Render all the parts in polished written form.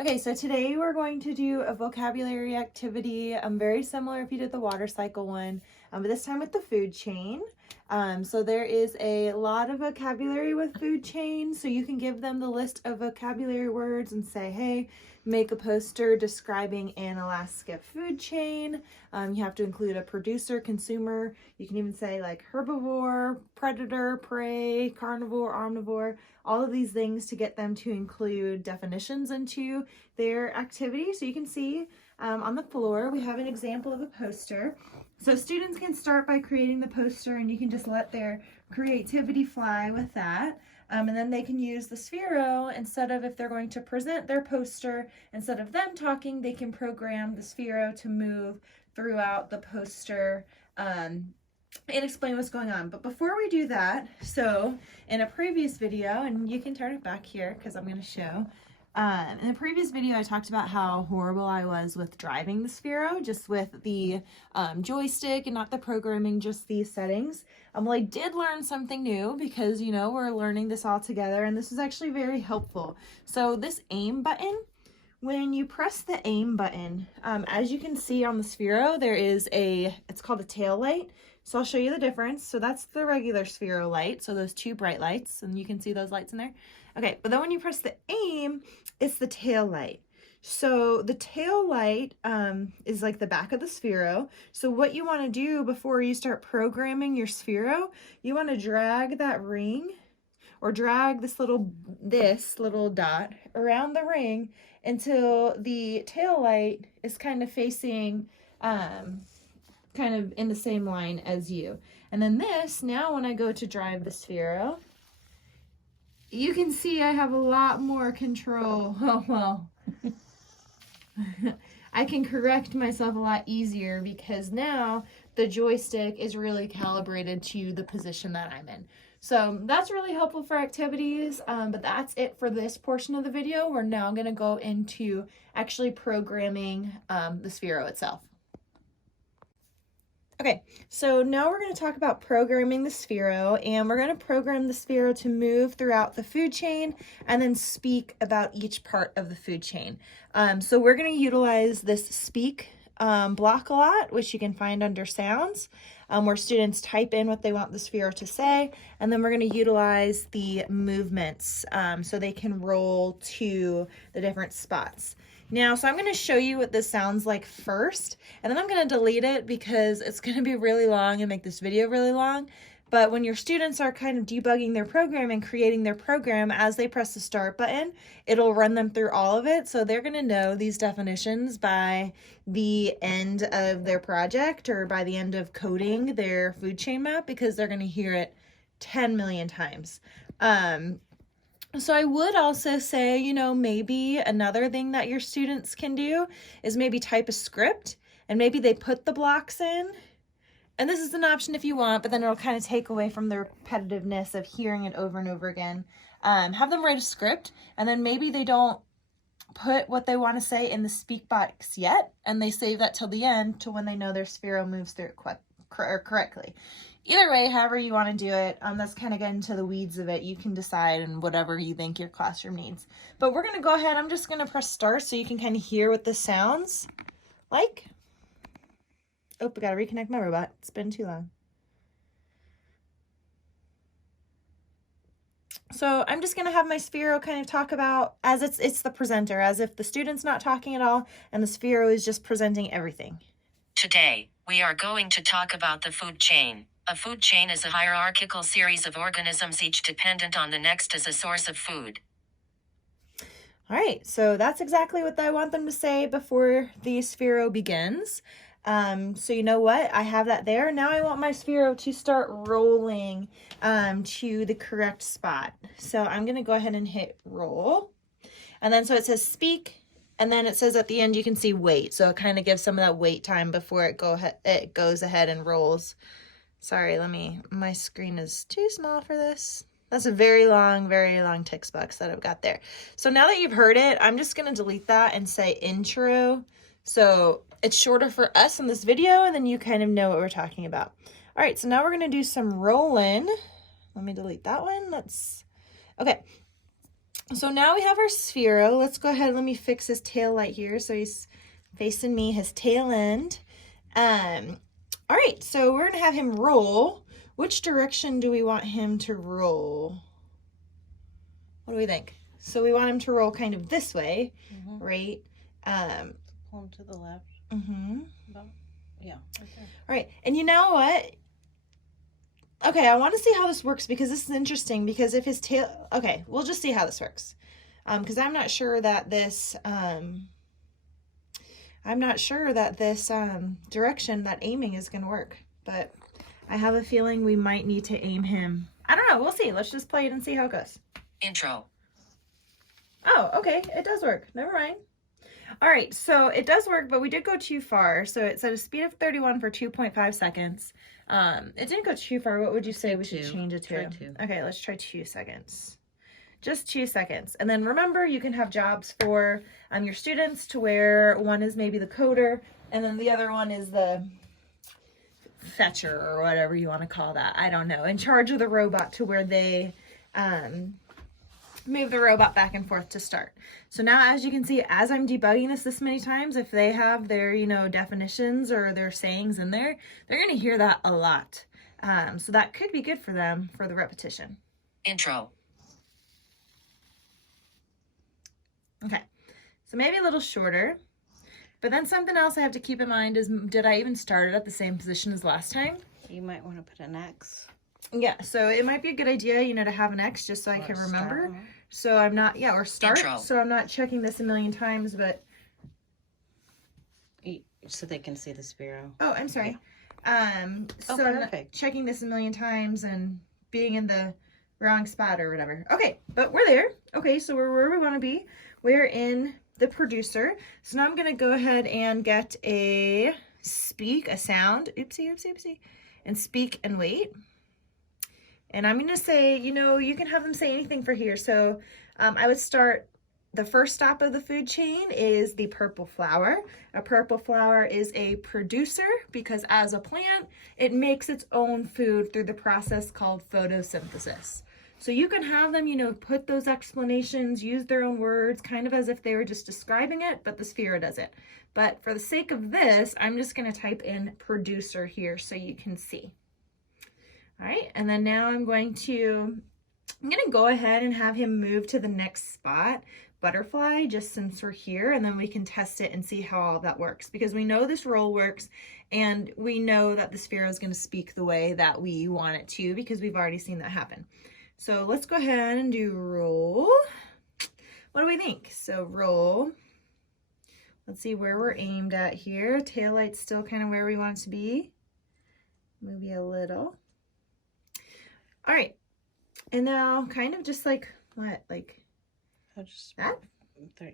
Okay, so today we're going to do a vocabulary activity, very similar if you did the water cycle one, but this time with the food chain. So there is a lot of vocabulary with food chain, so you can give them the list of vocabulary words and say, hey, make a poster describing an Alaska food chain. You have to include a producer, consumer. You can even say like herbivore, predator, prey, carnivore, omnivore, all of these things to get them to include definitions into their activity. So you can see on the floor, we have an example of a poster. So students can start by creating the poster and you can just let their creativity fly with that. And then they can use the Sphero instead of, if they're going to present their poster, instead of them talking, they can program the Sphero to move throughout the poster and explain what's going on. But before we do that, so in a previous video, and you can turn it back here because I'm going to show, in the previous video, I talked about how horrible I was with driving the Sphero, just with the joystick and not the programming, just these settings. Well, I did learn something new because, you know, we're learning this all together, and this is actually very helpful. So this aim button, when you press the aim button, as you can see on the Sphero, there is it's called a tail light. So I'll show you the difference. So that's the regular Sphero light. So those two bright lights, and you can see those lights in there. Okay, but then when you press the aim, it's the tail light. So the tail light is like the back of the Sphero. So what you want to do before you start programming your Sphero, you want to drag that ring or drag this little dot around the ring until the tail light is kind of facing kind of in the same line as you. And then this, now when I go to drive the Sphero, you can see I have a lot more control. Oh, well, I can correct myself a lot easier because now the joystick is really calibrated to the position that I'm in. So that's really helpful for activities, but that's it for this portion of the video. We're now going to go into actually programming the Sphero itself. Okay, so now we're going to talk about programming the Sphero, and we're going to program the Sphero to move throughout the food chain and then speak about each part of the food chain. So we're going to utilize this speak block a lot, which you can find under sounds, where students type in what they want the Sphero to say, and then we're going to utilize the movements so they can roll to the different spots. Now, so I'm going to show you what this sounds like first, and then I'm going to delete it because it's going to be really long and make this video really long. But when your students are kind of debugging their program and creating their program, as they press the start button, it'll run them through all of it. So they're going to know these definitions by the end of their project or by the end of coding their food chain map because they're going to hear it 10 million times. So I would also say, you know, maybe another thing that your students can do is maybe type a script and maybe they put the blocks in. And this is an option if you want, but then it'll kind of take away from the repetitiveness of hearing it over and over again. Have them write a script, and then maybe they don't put what they want to say in the speak box yet, and they save that till the end to when they know their Sphero moves through it correctly. Either way, however you want to do it, that's kind of getting into the weeds of it. You can decide and whatever you think your classroom needs. But we're going to go ahead. I'm just going to press start so you can kind of hear what this sounds like. Oh, I got to reconnect my robot. It's been too long. So I'm just going to have my Sphero kind of talk about, as it's the presenter, as if the student's not talking at all and the Sphero is just presenting everything. Today, we are going to talk about the food chain. A food chain is a hierarchical series of organisms, each dependent on the next as a source of food. All right, so that's exactly what I want them to say before the Sphero begins. So you know what? I have that there. Now I want my Sphero to start rolling to the correct spot. So I'm going to go ahead and hit roll. And then so it says speak. And then it says at the end you can see wait. So it kind of gives some of that wait time before it goes ahead and rolls. Sorry, my screen is too small for this. That's a very long text box that I've got there. So now that you've heard it, I'm just going to delete that and say intro. So it's shorter for us in this video, and then you kind of know what we're talking about. All right, so now we're going to do some rolling. Let me delete that one. Okay. So now we have our Sphero. Let's go ahead. Let me fix his tail light here. So he's facing me, his tail end. All right, so we're gonna have him roll. Which direction do we want him to roll? What do we think? So we want him to roll kind of this way, right? Pull him to the left. Yeah. Okay. All right, and you know what? Okay, I want to see how this works because this is interesting because if his tail, okay, we'll just see how this works. Because I'm not sure that this, direction, that aiming is going to work. But I have a feeling we might need to aim him. I don't know. We'll see. Let's just play it and see how it goes. Intro. Oh, okay. It does work. Never mind. All right. So it does work, but we did go too far. So it's at a speed of 31 for 2.5 seconds. It didn't go too far. What would you say we should change it to? Try 2. Okay, let's try 2 seconds. Just 2 seconds. And then remember, you can have jobs for your students to where one is maybe the coder and then the other one is the fetcher or whatever you want to call that. I don't know. In charge of the robot to where they move the robot back and forth to start. So now, as you can see, as I'm debugging this many times, if they have their, definitions or their sayings in there, they're going to hear that a lot. So that could be good for them for the repetition. Intro. Okay, so maybe a little shorter. But then something else I have to keep in mind is, did I even start it at the same position as last time? You might want to put an X. Yeah, so it might be a good idea, to have an X just so I can remember. So I'm not, or start. Intro. So I'm not checking this a million times, but. So they can see the Sphero. Oh, I'm sorry. Yeah. So I'm not checking this a million times and being in the wrong spot or whatever. Okay, but we're there. Okay, so we're where we want to be. We're in the producer. So now I'm going to go ahead and get a sound. Oopsie. And speak and wait. And I'm going to say, you can have them say anything for here. So I would start, the first stop of the food chain is the purple flower. A purple flower is a producer because as a plant, it makes its own food through the process called photosynthesis. So you can have them, put those explanations, use their own words, kind of as if they were just describing it, but the Sphero does it. But for the sake of this, I'm just going to type in producer here so you can see. All right, and then now I'm going to go ahead and have him move to the next spot, butterfly, just since we're here, and then we can test it and see how all that works because we know this roll works and we know that the Sphero is going to speak the way that we want it to because we've already seen that happen. So let's go ahead and do roll. What do we think? So roll. Let's see where we're aimed at here. Tail light's still kind of where we want it to be. Maybe a little. All right, and now kind of just like what, like Just that?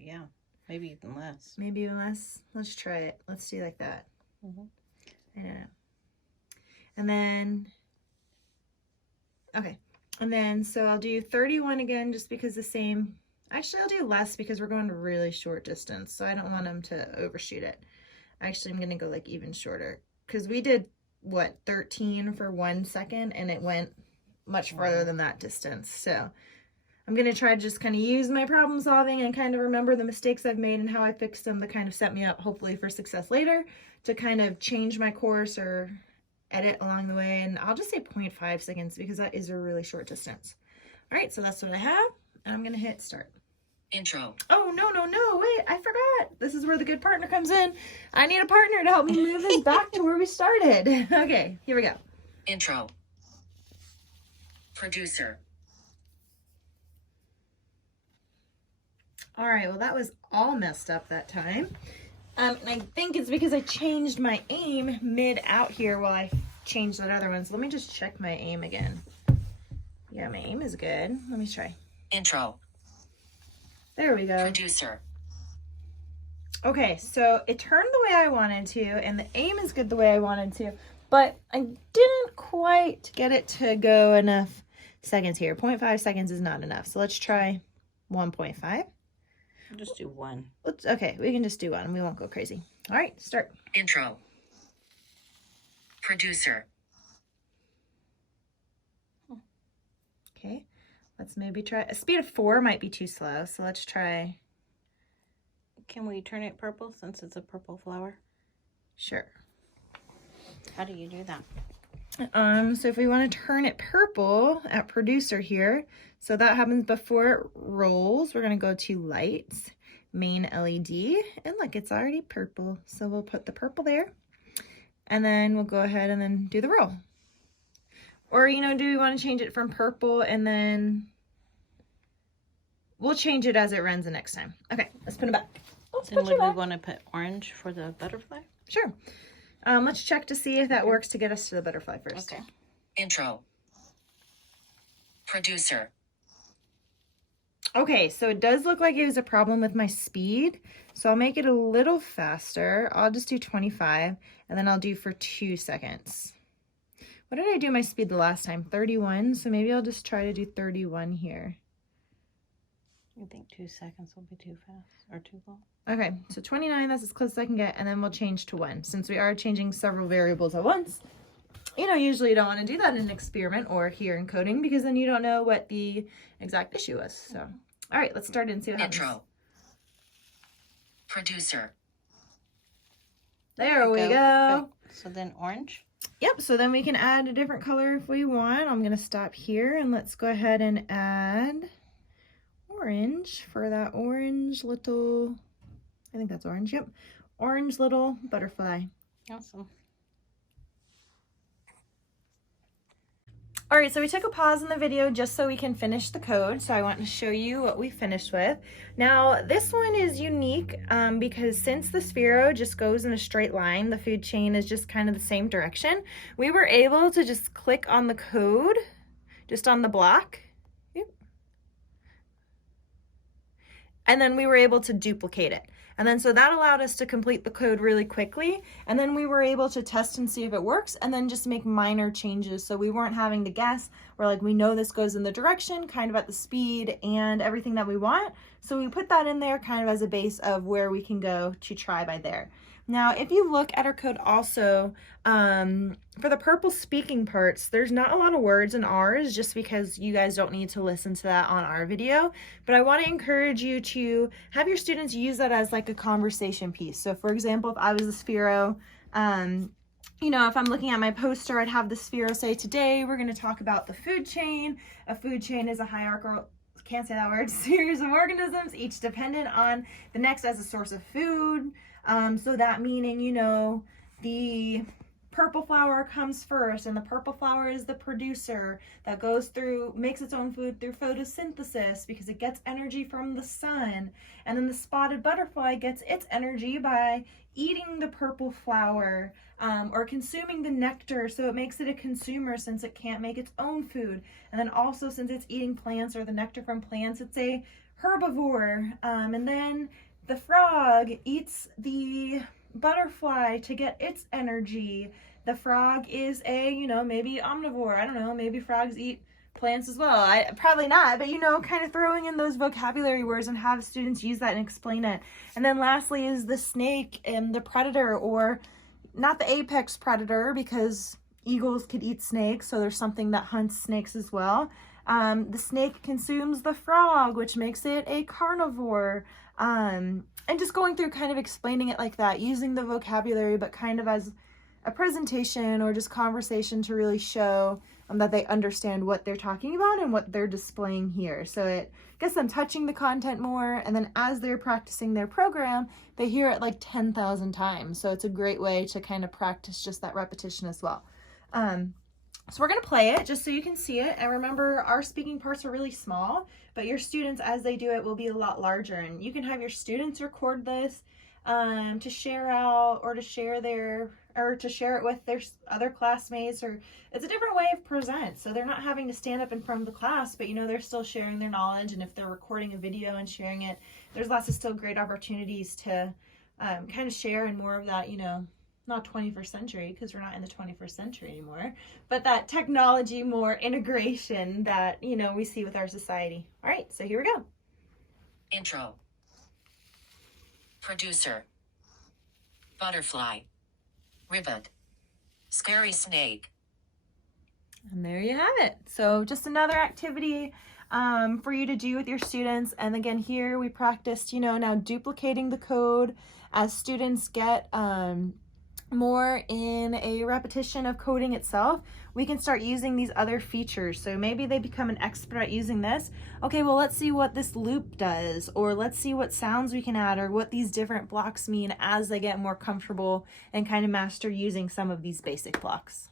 Yeah, maybe even less. Maybe even less. Let's try it. Let's do like that. I don't know. And then, okay, and then so I'll do 31 again just because the same. Actually, I'll do less because we're going to really short distance, so I don't want them to overshoot it. Actually, I'm gonna go like even shorter because we did what 13 for 1 second, and it went much farther than that distance. So I'm going to try to just kind of use my problem solving and kind of remember the mistakes I've made and how I fixed them to kind of set me up hopefully for success later to kind of change my course or edit along the way. And I'll just say 0.5 seconds because that is a really short distance. All right, so that's what I have. And I'm going to hit start. Intro. Oh, no, wait, I forgot. This is where the good partner comes in. I need a partner to help me move this back to where we started. Okay, here we go. Intro. Producer. All right, well, that was all messed up that time. And I think it's because I changed my aim mid out here while I changed that other one. So let me just check my aim again. Yeah, my aim is good. Let me try. Intro. There we go. Producer. Okay, so it turned the way I wanted to, and the aim is good the way I wanted to, but I didn't quite get it to go enough seconds here. 0.5 seconds is not enough. So let's try 1.5. Just do 1. Okay, we can just do 1. We won't go crazy. All right, start. Intro. Producer. Okay, Let's maybe try, a speed of 4 might be too slow, so let's try. Can we turn it purple since it's a purple flower? Sure. How do you do that? So if we want to turn it purple at producer here, so that happens before it rolls, we're going to go to lights, main LED, and look, it's already purple. So we'll put the purple there, and then we'll go ahead and then do the roll. Or, you know, do we want to change it from purple and then we'll change it as it runs the next time. Okay, let's put it back. And would we want to put orange for the butterfly? Sure. Let's check to see if that works to get us to the butterfly first. Okay. Intro. Producer. Okay, so it does look like it was a problem with my speed. So I'll make it a little faster. I'll just do 25 and then I'll do for 2 seconds. What did I do my speed the last time? 31. So maybe I'll just try to do 31 here. You think 2 seconds will be too fast or too long? Okay, so 29, that's as close as I can get, and then we'll change to 1. Since we are changing several variables at once, you know, usually you don't want to do that in an experiment or here in coding because then you don't know what the exact issue was. So, all right, let's start and see what happens. Intro. Producer. There we go. Okay. So then orange? Yep, so then we can add a different color if we want. I'm going to stop here and let's go ahead and add orange for that orange little, I think that's orange, yep. Orange little butterfly. Awesome. All right, so we took a pause in the video just so we can finish the code. So I want to show you what we finished with. Now, this one is unique because since the Sphero just goes in a straight line, the food chain is just kind of the same direction. We were able to just click on the code, just on the block. Yep. And then we were able to duplicate it. And then so that allowed us to complete the code really quickly. And then we were able to test and see if it works and then just make minor changes. So we weren't having to guess. We're like, we know this goes in the direction, kind of at the speed and everything that we want. So we put that in there kind of as a base of where we can go to try by there. Now, if you look at our code also, for the purple speaking parts, there's not a lot of words in ours just because you guys don't need to listen to that on our video. But I want to encourage you to have your students use that as like a conversation piece. So for example, if I was a Sphero, you know, if I'm looking at my poster, I'd have the Sphero say, today we're going to talk about the food chain. A food chain is a hierarchical, can't say that word, series of organisms, each dependent on the next as a source of food. So that meaning, you know, the purple flower comes first and the purple flower is the producer that goes through, makes its own food through photosynthesis because it gets energy from the sun. And then the spotted butterfly gets its energy by eating the purple flower or consuming the nectar. So it makes it a consumer since it can't make its own food. And then also since it's eating plants or the nectar from plants, it's a herbivore. And then the frog eats the butterfly to get its energy. The frog is a, you know, maybe omnivore. I don't know, maybe frogs eat plants as well. Probably not, but you know, kind of throwing in those vocabulary words and have students use that and explain it. And then lastly is the snake and the predator, or not the apex predator because eagles could eat snakes, so there's something that hunts snakes as well. The snake consumes the frog, which makes it a carnivore. And just going through kind of explaining it like that, using the vocabulary, but kind of as a presentation or just conversation to really show that they understand what they're talking about and what they're displaying here. So it gets them touching the content more, and then as they're practicing their program, they hear it like 10,000 times. So it's a great way to kind of practice just that repetition as well. So we're going to play it just so you can see it. And remember, our speaking parts are really small, but your students, as they do it, will be a lot larger. And you can have your students record this to share out or to share to share it with their other classmates, or it's a different way of present. So they're not having to stand up in front of the class, but you know, they're still sharing their knowledge. And if they're recording a video and sharing it, there's lots of still great opportunities to kind of share in more of that, you know, not 21st century because we're not in the 21st century anymore, but that technology more integration that, you know, we see with our society. All right, so here we go. Intro. Producer. Butterfly. Ribbit. Scary snake. And there you have it. So just another activity for you to do with your students. And again, here we practiced, you know, now duplicating the code as students get more in a repetition of coding itself. We can start using these other features. So maybe they become an expert at using this. Okay, well, let's see what this loop does, or let's see what sounds we can add, or what these different blocks mean as they get more comfortable and kind of master using some of these basic blocks.